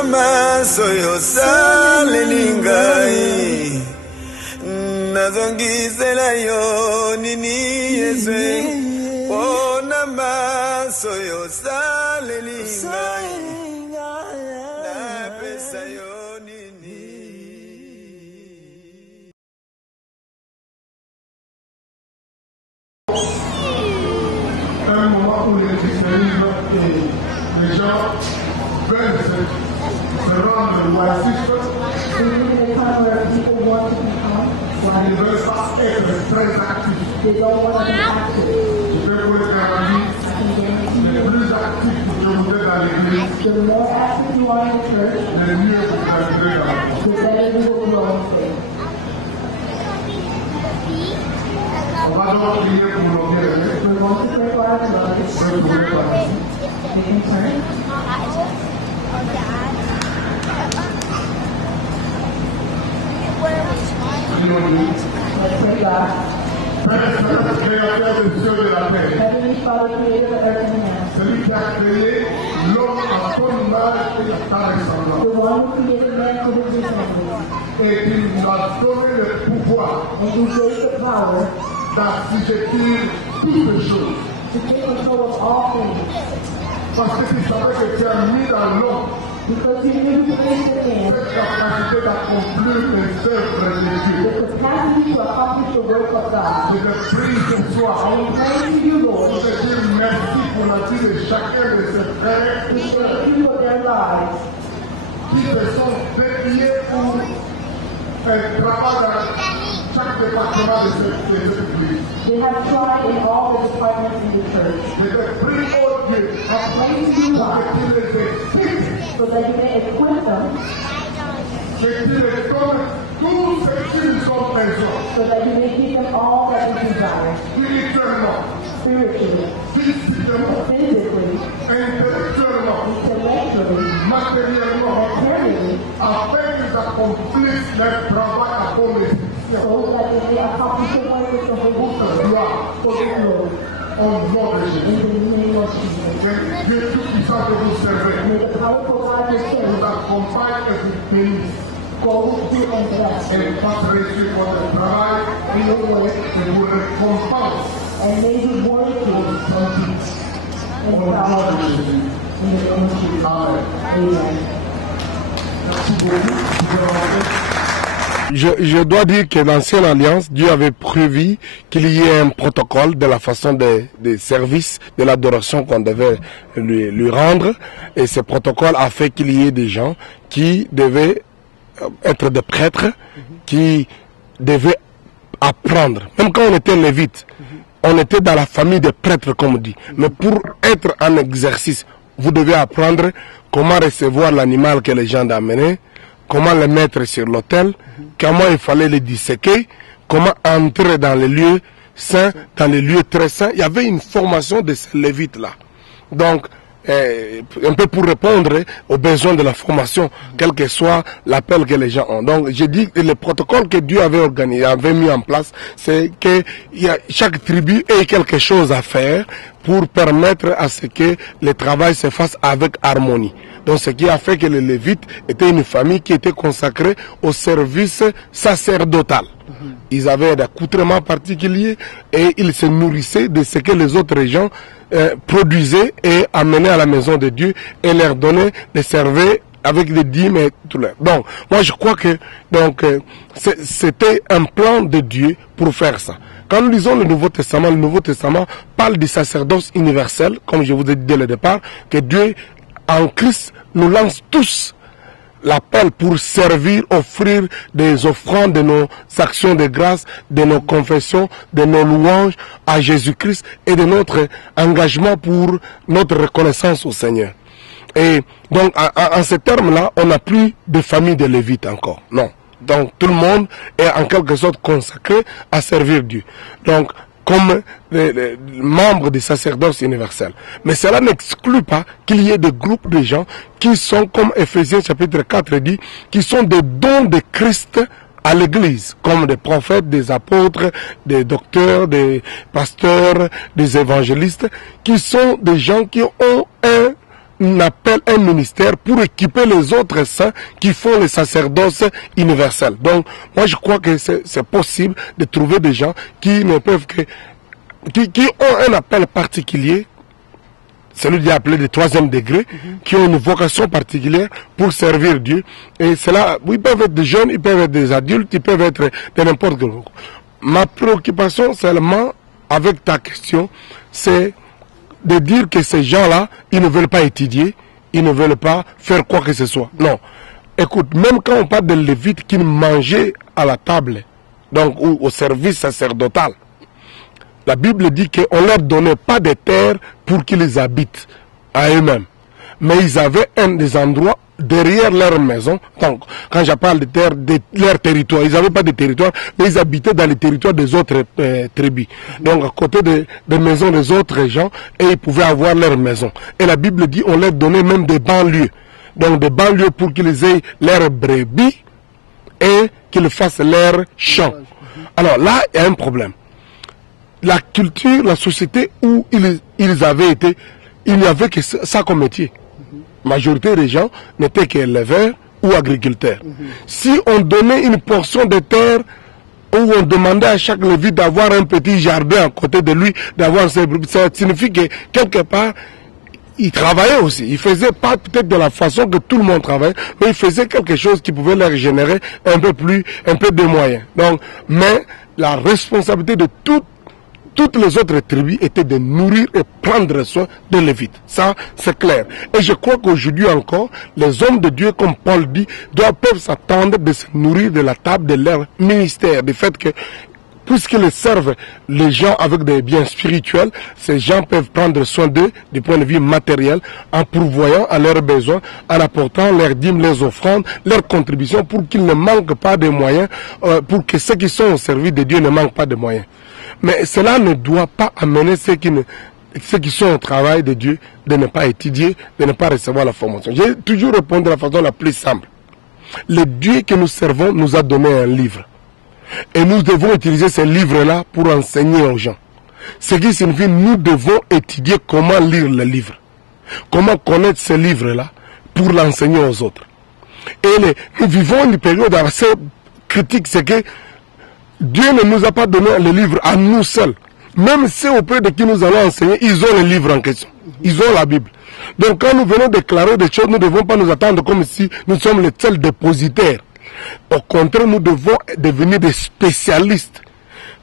Soyo salelingai nazongisela yo nini yeswe ona soyo salelingai na pesa yo nini. Un moment où les christianismes et les gens veulent se rendre loisifs, ils ne veulent pas être très actifs. Je peux vous le dire, les plus actifs que vous êtes dans l'église, les mieux vous arriverez dans l'église. On va donc prier pour nos bien-aimés. Créateur des cieux de la terre, celui qui a créé l'homme à son image et à sa ressemblance, et qui nous a donné le pouvoir d'assujettir toutes les choses. Parce que tu savais que tu as mis dans l'homme cette capacité d'accomplir les œuvres de Dieu. Je te prie ce soir de te dire merci pour la vie de chacun de ces frères et sœurs qui se sont dédiés pour travailler dans chaque département de cette église. They have tried in all the departments in the church. Je te prie, oh Dieu, pour que tu les expliques, so that you may equip them, que tu les donnes tout ce qu'ils ont besoin, so that you may give them all that they desire, spirituellement, spiritually, physiquement, physically, intellectuellement, intellectually, matériellement, materially, afin qu'ils accomplissent leur travail à bon escient. so that they may accomplish the work of the Holy Gloire for the Lord. au nom de In Jésus. the name of Jesus. Que Dieu Tout-Puissant que vous servez May the powerful God you vous serve accompagne et vous bénisse go with you and bless et you fasse réussir votre travail in your work, et vous récompense and may He work you au in nom power. de Jésus. In the name of Jesus. Amen. Amen. Merci beaucoup. Vous pouvez rentrer. Je dois dire que dans l'Ancienne Alliance, Dieu avait prévu qu'il y ait un protocole de la façon des services, de l'adoration qu'on devait lui rendre. Et ce protocole a fait qu'il y ait des gens qui devaient être des prêtres, qui devaient apprendre. Même quand on était lévite, on était dans la famille des prêtres, comme on dit. Mais pour être en exercice, vous devez apprendre comment recevoir l'animal que les gens amenaient, comment le mettre sur l'autel, comment il fallait le disséquer, comment entrer dans les lieux saints, dans les lieux très saints. Il y avait une formation de ces lévites-là. Donc, un peu pour répondre aux besoins de la formation, quel que soit l'appel que les gens ont. Donc, j'ai dit que le protocole que Dieu avait organisé, avait mis en place, c'est que chaque tribu ait quelque chose à faire pour permettre à ce que le travail se fasse avec harmonie. Donc ce qui a fait que les Lévites étaient une famille qui était consacrée au service sacerdotal. Ils avaient d'accoutrements particuliers et ils se nourrissaient de ce que les autres gens produisaient et amenaient à la maison de Dieu et leur donnaient, les servaient avec des dîmes et tout le. Donc moi je crois que c'était un plan de Dieu pour faire ça. Quand nous lisons le Nouveau Testament parle du sacerdoce universel, comme je vous ai dit dès le départ, que Dieu en Christ nous lance tous l'appel pour servir, offrir des offrandes de nos actions de grâce, de nos confessions, de nos louanges à Jésus-Christ et de notre engagement pour notre reconnaissance au Seigneur. Et donc, en ces termes-là, on n'a plus de famille de Lévites encore. Non. Donc, tout le monde est en quelque sorte consacré à servir Dieu. Donc, comme les membres du sacerdoce universel. Mais cela n'exclut pas qu'il y ait des groupes de gens qui sont, comme Ephésiens chapitre 4 dit, qui sont des dons de Christ à l'Église, comme des prophètes, des apôtres, des docteurs, des pasteurs, des évangélistes, qui sont des gens qui ont appel, un ministère pour équiper les autres saints qui font le sacerdoce universel. Donc, moi je crois que c'est possible de trouver des gens qui ne peuvent que, qui ont un appel particulier, celui qui est appelé de 3e degré, qui ont une vocation particulière pour servir Dieu. Et cela, ils peuvent être des jeunes, ils peuvent être des adultes, ils peuvent être de n'importe quel. Ma préoccupation seulement avec ta question, c'est de dire que ces gens-là, ils ne veulent pas étudier, ils ne veulent pas faire quoi que ce soit. Non. Écoute, même quand on parle de Lévites qui mangeaient à la table, donc au service sacerdotal, la Bible dit qu'on ne leur donnait pas de terre pour qu'ils habitent à eux-mêmes. Mais ils avaient des endroits derrière leur maison. Donc, quand je parle de terre, de leur territoire, ils n'avaient pas de territoire, mais ils habitaient dans les territoires des autres tribus. Donc, à côté des maisons des autres gens, et ils pouvaient avoir leur maison. Et la Bible dit on leur donnait même des banlieues. Donc, des banlieues pour qu'ils aient leurs brebis et qu'ils fassent leurs champs. Alors là, il y a un problème. La culture, la société où ils avaient été, il n'y avait que ça comme métier. La majorité des gens n'étaient qu'éleveurs ou agriculteurs. Si on donnait une portion de terre où on demandait à chaque lévite d'avoir un petit jardin à côté de lui, d'avoir ça signifie que quelque part, il travaillait aussi. Il faisait pas peut-être de la façon que tout le monde travaille, mais il faisait quelque chose qui pouvait leur générer un peu de moyens. Donc, mais la responsabilité de toutes les autres tribus étaient de nourrir et prendre soin de Lévites. Ça, c'est clair. Et je crois qu'aujourd'hui encore, les hommes de Dieu, comme Paul dit, peuvent s'attendre de se nourrir de la table de leur ministère. Du fait que, puisqu'ils servent les gens avec des biens spirituels, ces gens peuvent prendre soin d'eux du point de vue matériel, en pourvoyant à leurs besoins, en apportant leurs dîmes, leurs offrandes, leurs contributions, pour qu'ils ne manquent pas de moyens, pour que ceux qui sont au service de Dieu ne manquent pas de moyens. Mais cela ne doit pas amener ceux qui sont au travail de Dieu de ne pas étudier, de ne pas recevoir la formation. J'ai toujours répondu de la façon la plus simple. Le Dieu que nous servons nous a donné un livre. Et nous devons utiliser ce livre-là pour enseigner aux gens. Ce qui signifie que nous devons étudier comment lire le livre. Comment connaître ce livre-là pour l'enseigner aux autres. Et nous vivons une période assez critique, c'est que Dieu ne nous a pas donné le livre à nous seuls. Même ceux auprès de qui nous allons enseigner, ils ont le livre en question. Ils ont la Bible. Donc quand nous venons déclarer des choses, nous ne devons pas nous attendre comme si nous sommes les seuls dépositaires. Au contraire, nous devons devenir des spécialistes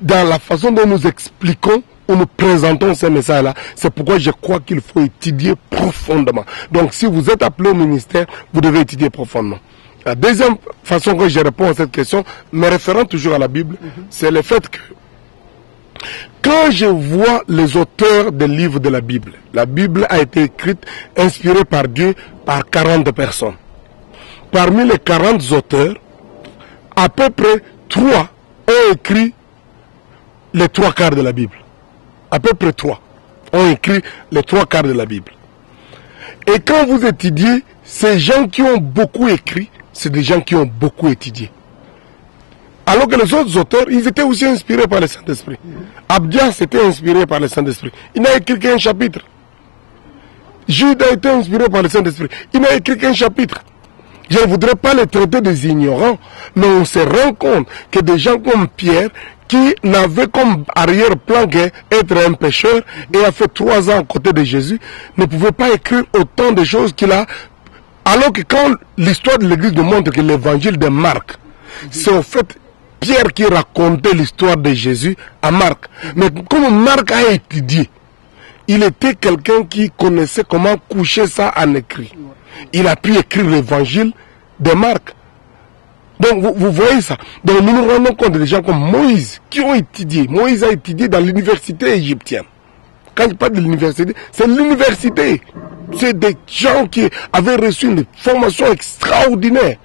dans la façon dont nous expliquons ou nous présentons ces messages-là. C'est pourquoi je crois qu'il faut étudier profondément. Donc si vous êtes appelé au ministère, vous devez étudier profondément. La deuxième façon que je réponds à cette question, me référant toujours à la Bible, c'est le fait que quand je vois les auteurs des livres de la Bible a été écrite, inspirée par Dieu, par 40 personnes. Parmi les 40 auteurs, à peu près 3 ont écrit les 3 quarts de la Bible. À peu près 3 ont écrit les 3 quarts de la Bible. Et quand vous étudiez, ces gens qui ont beaucoup écrit, c'est des gens qui ont beaucoup étudié. Alors que les autres auteurs, ils étaient aussi inspirés par le Saint-Esprit. Abdias était inspiré par le Saint-Esprit. Il n'a écrit qu'un chapitre. Jude a été inspiré par le Saint-Esprit. Il n'a écrit qu'un chapitre. Je ne voudrais pas les traiter des ignorants, mais on se rend compte que des gens comme Pierre, qui n'avait comme arrière-plan qu'être un pécheur et a fait 3 ans à côté de Jésus, ne pouvait pas écrire autant de choses qu'il a. Alors que quand l'histoire de l'Église nous montre que l'évangile de Marc, c'est au fait Pierre qui racontait l'histoire de Jésus à Marc. Mais comme Marc a étudié, il était quelqu'un qui connaissait comment coucher ça en écrit. Il a pu écrire l'évangile de Marc. Donc vous voyez ça. Donc nous nous rendons compte des gens comme Moïse qui ont étudié. Moïse a étudié dans l'université égyptienne. Quand je parle de l'université, c'est l'université. C'est des gens qui avaient reçu une formation extraordinaire.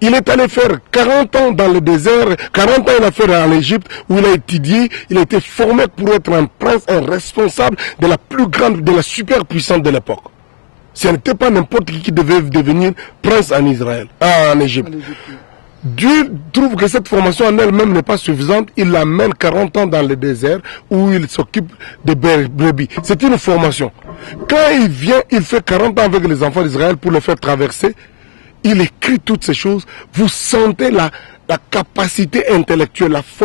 Il est allé faire 40 ans dans le désert, 40 ans il a fait en Égypte, où il a étudié, il a été formé pour être un prince, un responsable de la plus grande, de la superpuissance de l'époque. Ce n'était pas n'importe qui devait devenir prince en Israël, en Égypte. Dieu trouve que cette formation en elle-même n'est pas suffisante. Il l'amène 40 ans dans le désert où il s'occupe des brebis. C'est une formation. Quand il vient, il fait 40 ans avec les enfants d'Israël pour les faire traverser. Il écrit toutes ces choses. Vous sentez la capacité intellectuelle, la force.